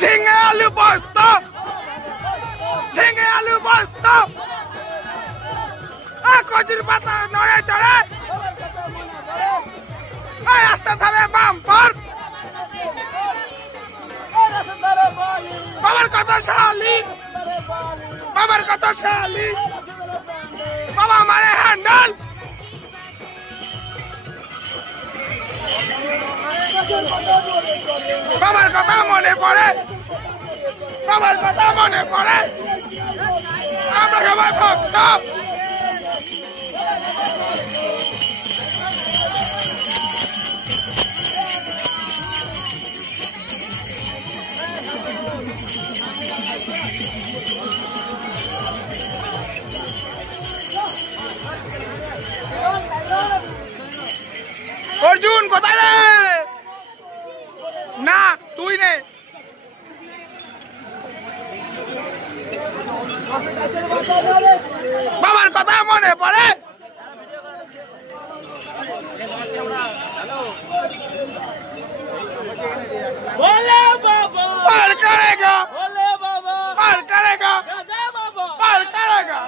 ঝিঙে আলু বস্তা, ঝিঙে আলু বস্তা, কচুর পাতা নড়ে চড়ে, রাস্তা ধারে বাম্পার, বাবার কত শালি, বাবার কত শালি, বাবা মারে হ্যান্ডেল, বাবার কথা মনে পড়ে, বাবার কথা মনে পড়ে, আমরা সবাই ভক্ত। অর্জুন কোথায় রে? না তুই নে। বাবার কথা মনে পড়ে, पार करेगा, पार करेगा, पार करेगा,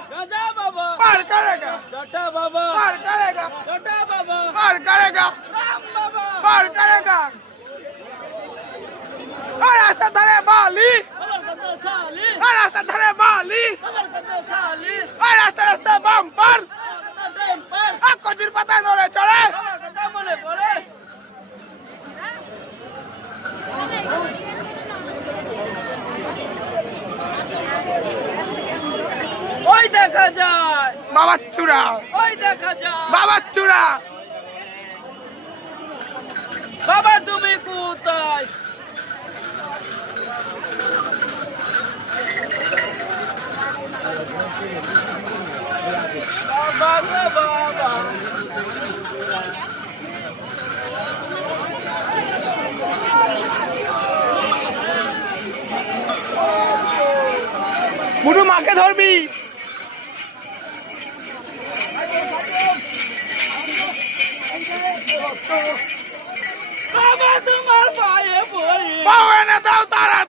पार करेगा, पार करेगा, पार करेगा, पार करेगा। रास्ता धरे बाली, रास्ता धरे बाली, रास्ता रास्ता बम्पर, कचुर पाता नड़े चढ़े, ওই দেখা যায় বাবা চূড়া, ওই দেখা যায় বাবা চূড়া। বাবা তুমি কোথায়? বাবা বাবা বুড়ো মাকে ধরবি।